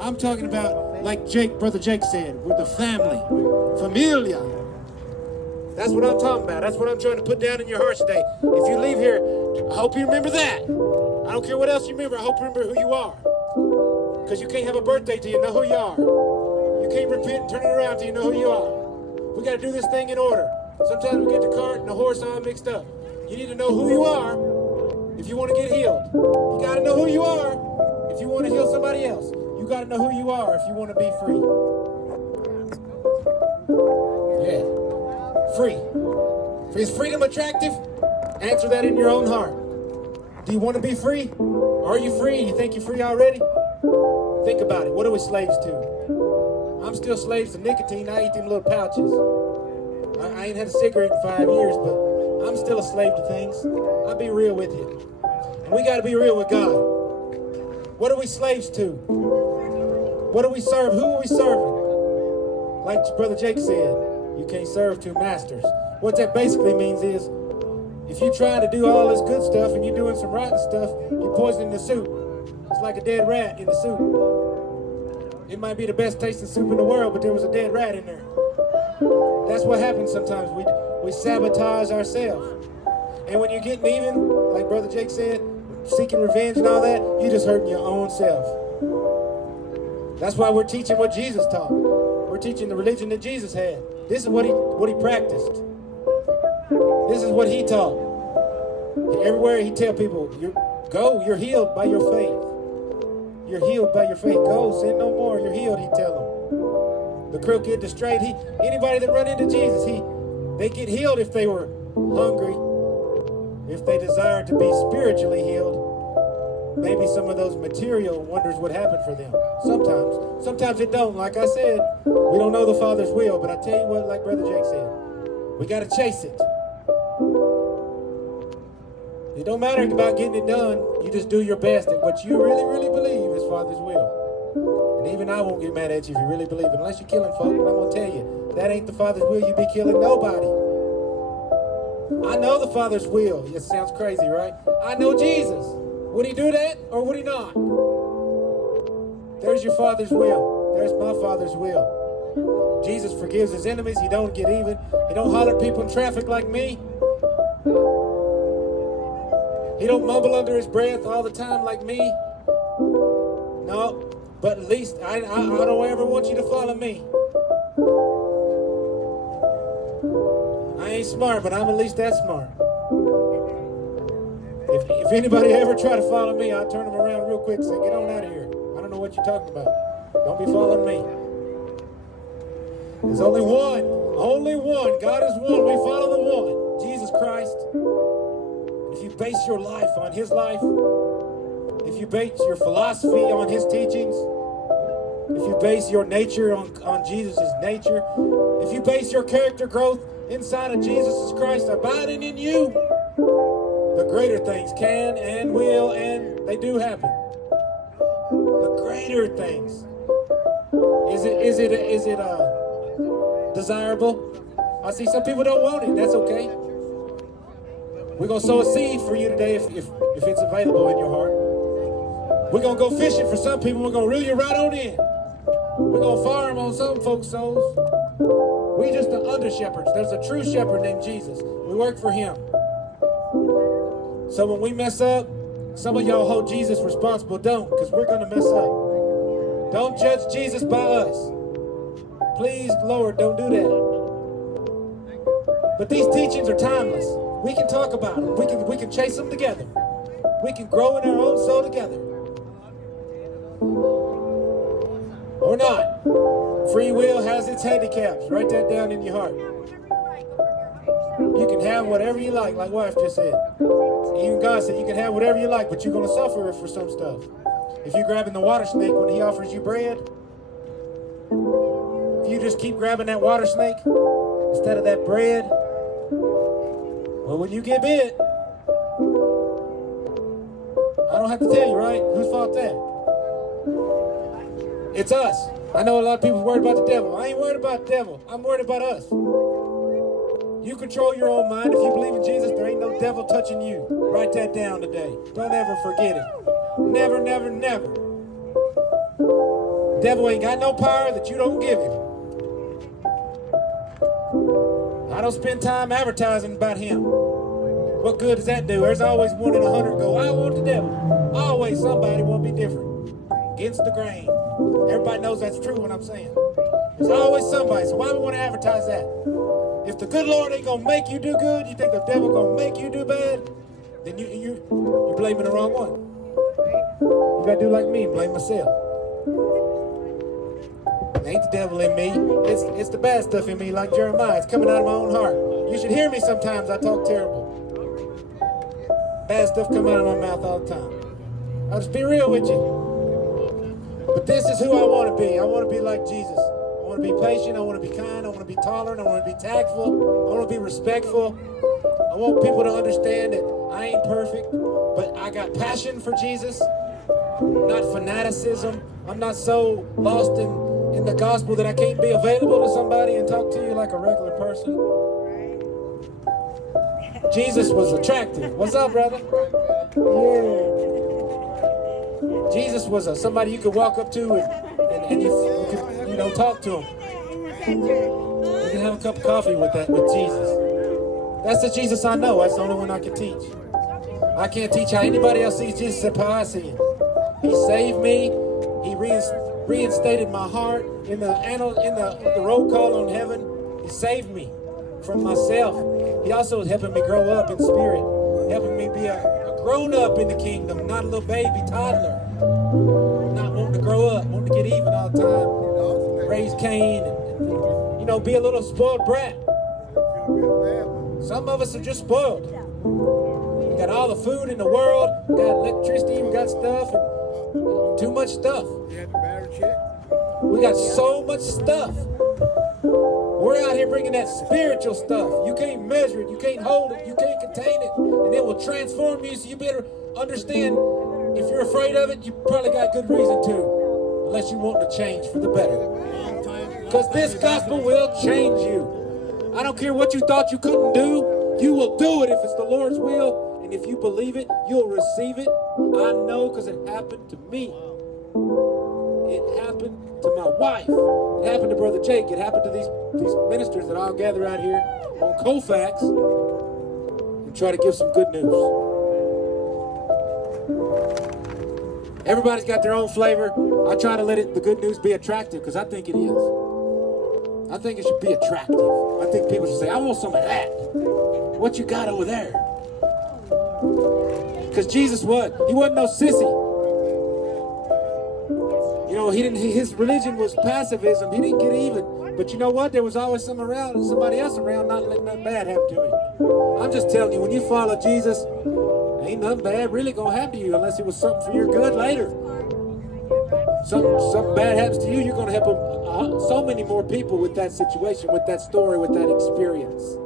I'm talking about, like Brother Jake said, we're the family. Familia. That's what I'm talking about. That's what I'm trying to put down in your hearts today. If you leave here, I hope you remember that. I don't care what else you remember. I hope you remember who you are. Because you can't have a birthday till you know who you are. You can't repent and turn it around till you know who you are. We got to do this thing in order. Sometimes we get the cart and the horse all mixed up. You need to know who you are if you want to get healed. You got to know who you are if you want to heal somebody else. You got to know who you are if you want to be free. Yeah. Free. Is freedom attractive? Answer that in your own heart. Do you want to be free? Are you free? You think you're free already? Think about it. What are we slaves to? I'm still slaves to nicotine. I eat them little pouches. I ain't had a cigarette in 5 years, but I'm still a slave to things. I'll be real with you. And we got to be real with God. What are we slaves to? What do we serve? Who are we serving? Like Brother Jake said, you can't serve two masters. What that basically means is, if you're trying to do all this good stuff and you're doing some rotten stuff, you're poisoning the soup. It's like a dead rat in the soup. It might be the best tasting soup in the world, but there was a dead rat in there. That's what happens sometimes. We sabotage ourselves. And when you're getting even, like Brother Jake said, seeking revenge and all that, you're just hurting your own self. That's why we're teaching what Jesus taught. We're teaching the religion that Jesus had. This is what he practiced. This is what he taught. Everywhere he tell people, you're healed by your faith. You're healed by your faith. Go, sin no more. You're healed, he tell them. The crooked, the straight, anybody that run into Jesus, they get healed if they were hungry, if they desired to be spiritually healed. Maybe some of those material wonders would happen for them. Sometimes it don't. Like I said, we don't know the Father's will, but I tell you what, like Brother Jake said, we got to chase it. It don't matter about getting it done. You just do your best at what you really, really believe is Father's will. And even I won't get mad at you if you really believe it, unless you're killing folk. But I'm going to tell you, that ain't the Father's will. You be killing nobody. I know the Father's will. It sounds crazy, right? I know Jesus. Would he do that or would he not? There's your Father's will. There's my Father's will. Jesus forgives his enemies. He don't get even. He don't holler at people in traffic like me. He don't mumble under his breath all the time like me. No, but at least I don't ever want you to follow me. I ain't smart, but I'm at least that smart. If anybody ever try to follow me, I'll turn them around real quick and say, get on out of here. I don't know what you're talking about. Don't be following me. There's only one. Only one. God is one. We follow the one. Jesus Christ. If you base your life on his life, if you base your philosophy on his teachings, if you base your nature on Jesus' nature, if you base your character growth inside of Jesus Christ abiding in you, the greater things can and will and they do happen. The greater things. Is it desirable? I see some people don't want it. That's okay. We're going to sow a seed for you today if it's available in your heart. We're going to go fishing for some people. We're going to reel you right on in. We're going to farm on some folks' souls. We just the under shepherds. There's a true shepherd named Jesus. We work for him. So when we mess up, some of y'all hold Jesus responsible. Don't, because we're going to mess up. Don't judge Jesus by us. Please, Lord, don't do that. But these teachings are timeless. We can talk about them. We can chase them together. We can grow in our own soul together. Or not. Free will has its handicaps. Write that down in your heart. You can have whatever you like wife just said. Even God said you can have whatever you like, but you're going to suffer for some stuff. If you're grabbing the water snake when he offers you bread, if you just keep grabbing that water snake instead of that bread, well, when you get bit, I don't have to tell you, right? Whose fault that? It's us. I know a lot of people worried about the devil. I ain't worried about the devil. I'm worried about us. You control your own mind. If you believe in Jesus, there ain't no devil touching you. Write that down today. Don't ever forget it. Never, never, never. Devil ain't got no power that you don't give him. I don't spend time advertising about him. What good does that do? There's always 1 in 100 go, I want the devil. Always somebody will be different. Against the grain. Everybody knows that's true what I'm saying. There's always somebody. So why do we want to advertise that? If the good Lord ain't gonna make you do good, you think the devil gonna make you do bad, then you're blaming the wrong one. You gotta do like me and blame myself. It ain't the devil in me. It's the bad stuff in me, like Jeremiah. It's coming out of my own heart. You should hear me sometimes. I talk terrible. Bad stuff come out of my mouth all the time. I'll just be real with you. But this is who I want to be. I want to be like Jesus. I want to be patient. I want to be kind. I want to be tolerant. I want to be tactful. I want to be respectful. I want people to understand that I ain't perfect, but I got passion for Jesus, not fanaticism. I'm not so lost in the gospel that I can't be available to somebody and talk to you like a regular person. Jesus was attractive. What's up, brother? Yeah. Jesus was somebody you could walk up to and you could talk to him. You can have a cup of coffee with Jesus. That's the Jesus I know. That's the only one I can teach. I can't teach how anybody else sees Jesus except how I see him. He saved me. He reinstated my heart in the roll call on heaven. He saved me from myself. He also is helping me grow up in spirit, helping me be a grown up in the kingdom, not a little baby toddler, not wanting to grow up, wanting to get even all the time, raise Cain, and be a little spoiled brat. Some of us are just spoiled. We got all the food in the world, we got electricity, we got stuff, and too much stuff. We got so much stuff. We're out here bringing that spiritual stuff. You can't measure it, you can't hold it, you can't contain it, and it will transform you. So you better understand, if you're afraid of it, you probably got good reason to, unless you want to change for the better. Because this gospel will change you. I don't care what you thought you couldn't do, you will do it if it's the Lord's will, and if you believe it, you'll receive it. I know because it happened to me. It happened to my wife. It happened to Brother Jake. It happened to these ministers that all gather out here on Colfax and try to give some good news. Everybody's got their own flavor. I try to let the good news be attractive because I think it is. I think it should be attractive. I think people should say, I want some of that. What you got over there? Because Jesus what? He wasn't no sissy. His religion was pacifism. He didn't get even. But you know what? There was always somebody else around not letting nothing bad happen to him. I'm just telling you, when you follow Jesus, ain't nothing bad really gonna happen to you unless it was something for your good later. Something bad happens to you, you're gonna help so many more people with that situation, with that story, with that experience.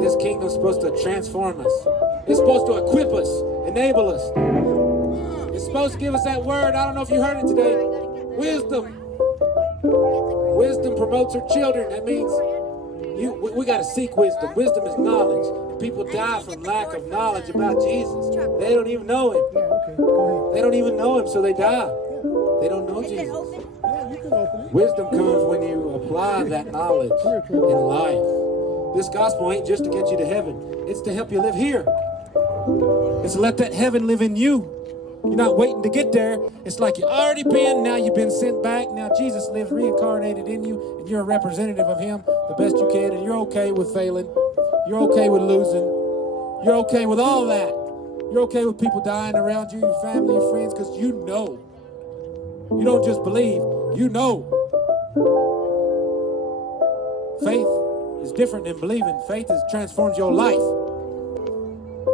This kingdom's supposed to transform us. It's supposed to equip us, enable us. It's supposed to give us that word. I don't know if you heard it today. Wisdom. Wisdom promotes her children. That means we got to seek wisdom. Wisdom is knowledge. People die from lack of knowledge about Jesus. They don't even know him. They don't even know him, so they die. They don't know Jesus. Wisdom comes when you apply that knowledge in life. This gospel ain't just to get you to heaven. It's to help you live here. It's to let that heaven live in you. You're not waiting to get there. It's like you already been, now you've been sent back. Now Jesus lives reincarnated in you, and you're a representative of him the best you can, and you're okay with failing. You're okay with losing. You're okay with all that. You're okay with people dying around you, your family, your friends, because you know. You don't just believe, you know. Faith is different than believing. Faith transforms your life.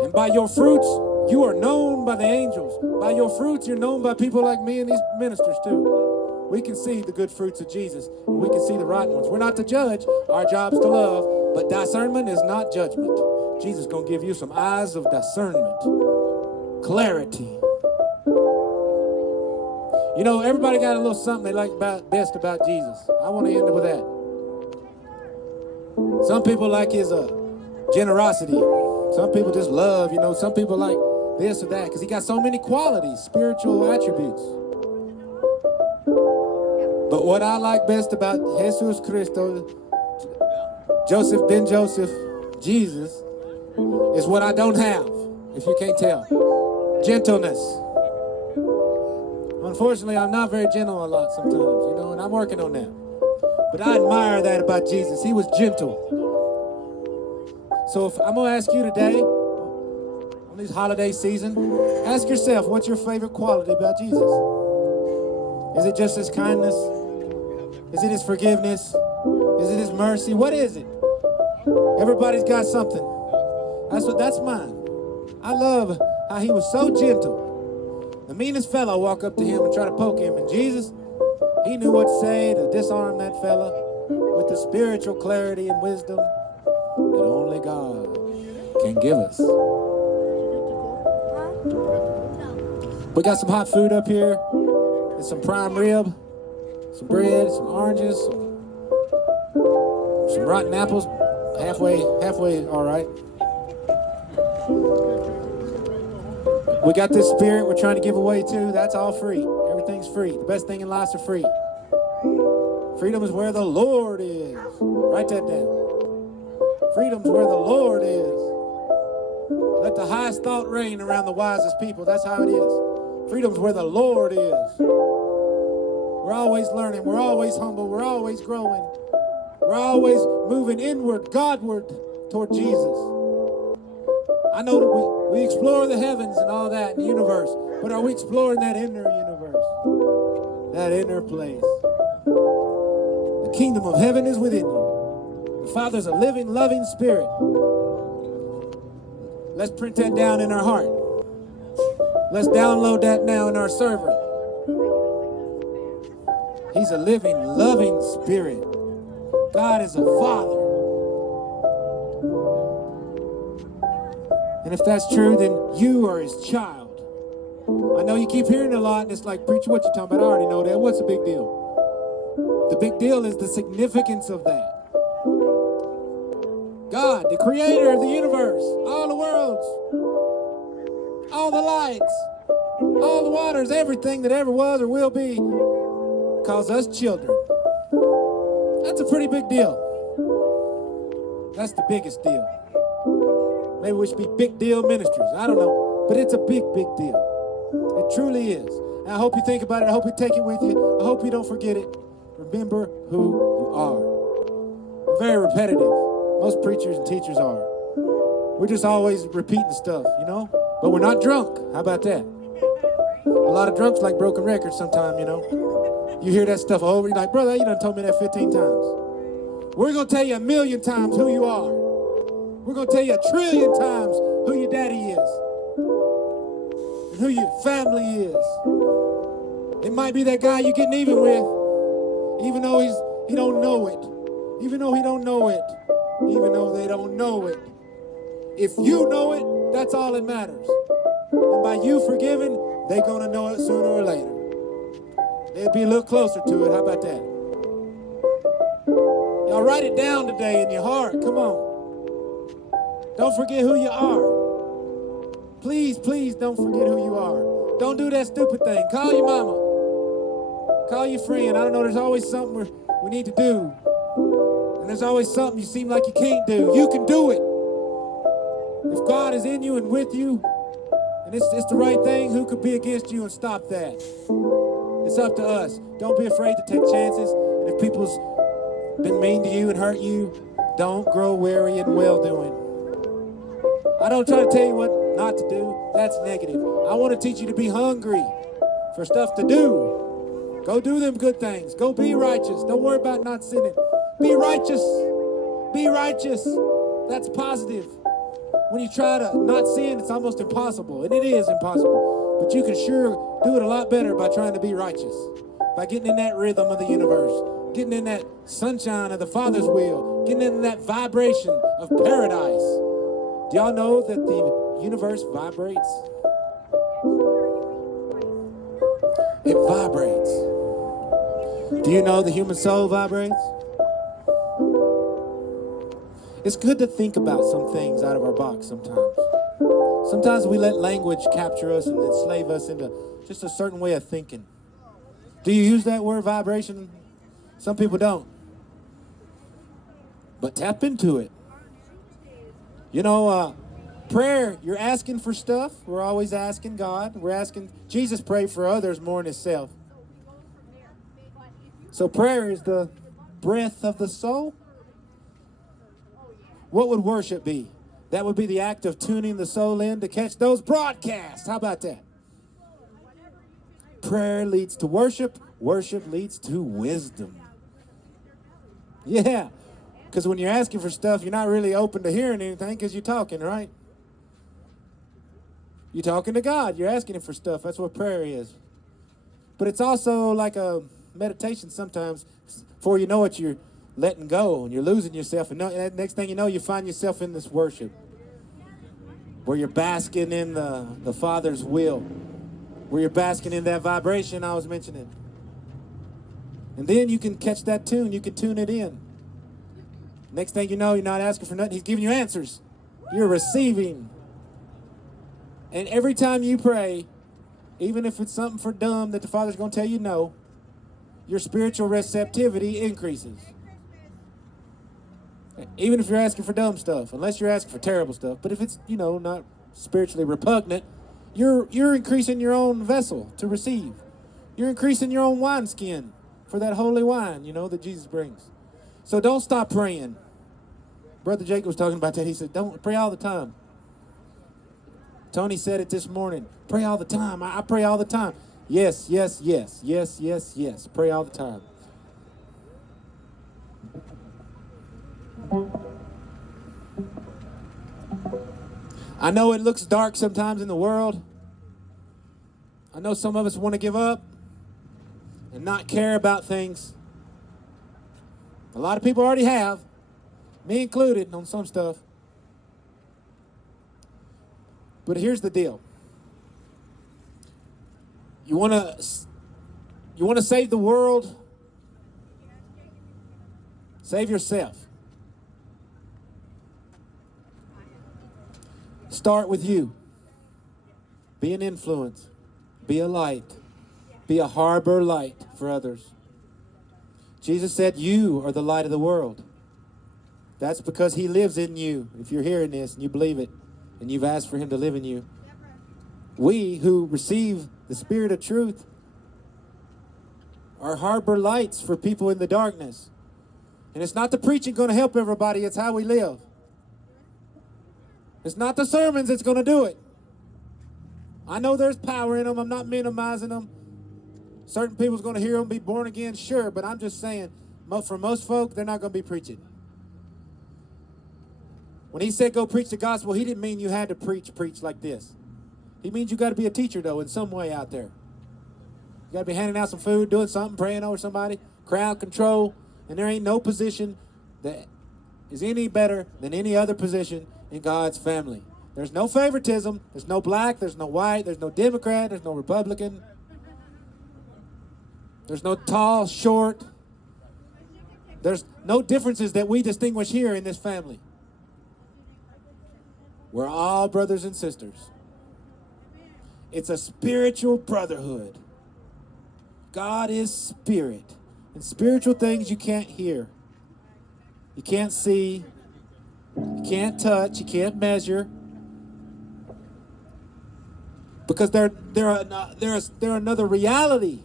And by your fruits, you are known by the angels. By your fruits, you're known by people like me and these ministers too. We can see the good fruits of Jesus, and we can see the rotten ones. We're not to judge. Our job's to love, but discernment is not judgment. Jesus is going to give you some eyes of discernment, clarity. Everybody got a little something they like best about Jesus. I want to end it with that. Some people like his generosity. Some people just love, some people like this or that because he got so many qualities, spiritual attributes. But what I like best about Jesus Cristo, Joseph ben Joseph, Jesus, is what I don't have, if you can't tell. Gentleness. Unfortunately, I'm not very gentle a lot sometimes, you know, and I'm working on that. But I admire that about Jesus. He was gentle. So if I'm going to ask you today, on this holiday season, ask yourself, what's your favorite quality about Jesus? Is it just his kindness? Is it his forgiveness? Is it his mercy? What is it? Everybody's got something. That's mine. I love how he was so gentle. The meanest fellow walk up to him and try to poke him, and Jesus, he knew what to say to disarm that fella with the spiritual clarity and wisdom that only God can give us. We got some hot food up here. There's some prime rib, some bread, some oranges, some rotten apples. Halfway, all right. We got this spirit we're trying to give away too. That's all free. Everything's free. The best thing in life is free. Freedom is where the Lord is. Write that down. Freedom's where the Lord is. Let the highest thought reign around the wisest people. That's how it is. Freedom's where the Lord is. We're always learning. We're always humble. We're always growing. We're always moving inward, Godward, toward Jesus. I know that we explore the heavens and all that in the universe, but are we exploring that inner universe? That inner place? The kingdom of heaven is within you. The Father's a living, loving spirit. Let's print that down in our heart. Let's download that now in our server. He's a living, loving spirit. God is a father. And if that's true, then you are his child. I know you keep hearing it a lot, and it's like, preacher, what you talking about? I already know that. What's the big deal? The big deal is the significance of that. God, the creator of the universe, all the worlds, all the lights, all the waters, everything that ever was or will be, calls us children. That's a pretty big deal. That's the biggest deal. Maybe we should be Big Deal Ministries. I don't know. But it's a big, big deal. It truly is. And I hope you think about it. I hope you take it with you. I hope you don't forget it. Remember who you are. We're very repetitive. Most preachers and teachers are. We're just always repeating stuff, you know? But we're not drunk. How about that? A lot of drunks like broken records sometimes, you know? You hear that stuff over, you're like, brother, you done told me that 15 times. We're going to tell you 1,000,000 times who you are. We're going to tell you 1,000,000,000,000 times who your daddy is. And who your family is. It might be that guy you're getting even with, even though he don't know it. Even though he don't know it. Even though they don't know it. If you know it, that's all that matters. And by you forgiving, they're going to know it sooner or later. They'll be a little closer to it. How about that? Y'all write it down today in your heart. Come on. Don't forget who you are. Please, please don't forget who you are. Don't do that stupid thing. Call your mama. Call your friend. I don't know, there's always something we need to do. And there's always something you seem like you can't do. You can do it. If God is in you and with you, and it's the right thing, who could be against you and stop that? It's up to us. Don't be afraid to take chances. And if people's been mean to you and hurt you, don't grow weary in well-doing. I don't try to tell you what not to do. That's negative. I want to teach you to be hungry for stuff to do. Go do them good things. Go be righteous. Don't worry about not sinning. Be righteous. Be righteous. That's positive. When you try to not sin, it's almost impossible. And it is impossible. But you can sure do it a lot better by trying to be righteous. By getting in that rhythm of the universe. Getting in that sunshine of the Father's will. Getting in that vibration of paradise. Do y'all know that the universe vibrates? It vibrates. Do you know the human soul vibrates? It's good to think about some things out of our box sometimes. Sometimes we let language capture us and enslave us into just a certain way of thinking. Do you use that word vibration Some people don't. But tap into it. You know, prayer, you're asking for stuff. We're always asking God. We're asking, Jesus prayed for others more than himself. So prayer is the breath of the soul. What would worship be? That would be the act of tuning the soul in to catch those broadcasts. How about that? Prayer leads to worship. Worship leads to wisdom. Yeah. Because when you're asking for stuff, you're not really open to hearing anything because you're talking, right? You're talking to God. You're asking him for stuff. That's what prayer is. But it's also like a meditation sometimes. Before you know it, you're letting go and you're losing yourself. And next thing you know, you find yourself in this worship where you're basking in the Father's will, where you're basking in that vibration I was mentioning. And then you can catch that tune. You can tune it in. Next thing you know, you're not asking for nothing. He's giving you answers. You're receiving. And every time you pray, even if it's something for dumb that the Father's going to tell you no, your spiritual receptivity increases. Even if you're asking for dumb stuff, unless you're asking for terrible stuff. But if it's, not spiritually repugnant, you're increasing your own vessel to receive. You're increasing your own wineskin for that holy wine, that Jesus brings. So don't stop praying. Brother Jake was talking about that. He said, don't pray all the time. Tony said it this morning. Pray all the time. I pray all the time. Yes, yes, yes, yes, yes, yes. Pray all the time. I know it looks dark sometimes in the world. I know some of us want to give up and not care about things. A lot of people already have, me included, on some stuff. But here's the deal. You want to save the world? Save yourself. Start with you. Be an influence. Be a light. Be a harbor light for others. Jesus said, you are the light of the world. That's because he lives in you. If you're hearing this and you believe it, and you've asked for him to live in you. We who receive the Spirit of truth are harbor lights for people in the darkness. And it's not the preaching going to help everybody, it's how we live. It's not the sermons that's going to do it. I know there's power in them. I'm not minimizing them. Certain people's going to hear them, be born again, sure, but I'm just saying, for most folk, they're not going to be preaching. When he said go preach the gospel, he didn't mean you had to preach like this. He means you got to be a teacher, though, in some way out there. You got to be handing out some food, doing something, praying over somebody, crowd control, and there ain't no position that is any better than any other position in God's family. There's no favoritism. There's no black. There's no white. There's no Democrat. There's no Republican. There's no tall, short. There's no differences that we distinguish here in this family. We're all brothers and sisters. It's a spiritual brotherhood. God is spirit. And spiritual things you can't hear. You can't see. You can't touch. You can't measure. Because they're another reality.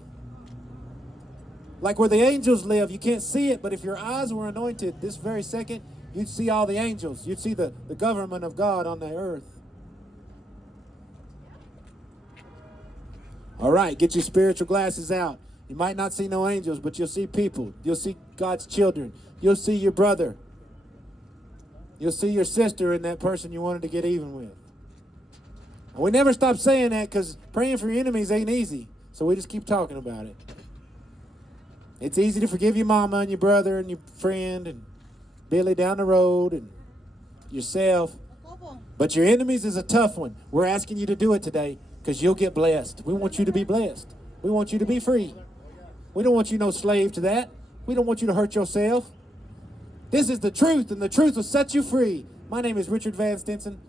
Like where the angels live, you can't see it, but if your eyes were anointed this very second, you'd see all the angels. You'd see the government of God on the earth. All right, get your spiritual glasses out. You might not see no angels, but you'll see people. You'll see God's children. You'll see your brother. You'll see your sister in that person you wanted to get even with. And we never stop saying that because praying for your enemies ain't easy. So we just keep talking about it. It's easy to forgive your mama and your brother and your friend and Billy down the road and yourself. But your enemies is a tough one. We're asking you to do it today because you'll get blessed. We want you to be blessed. We want you to be free. We don't want you no slave to that. We don't want you to hurt yourself. This is the truth, and the truth will set you free. My name is Richard Van Stinson.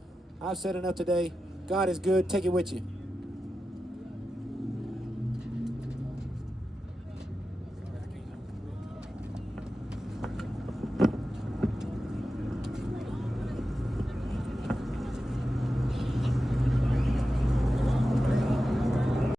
I've said enough today. God is good. Take it with you.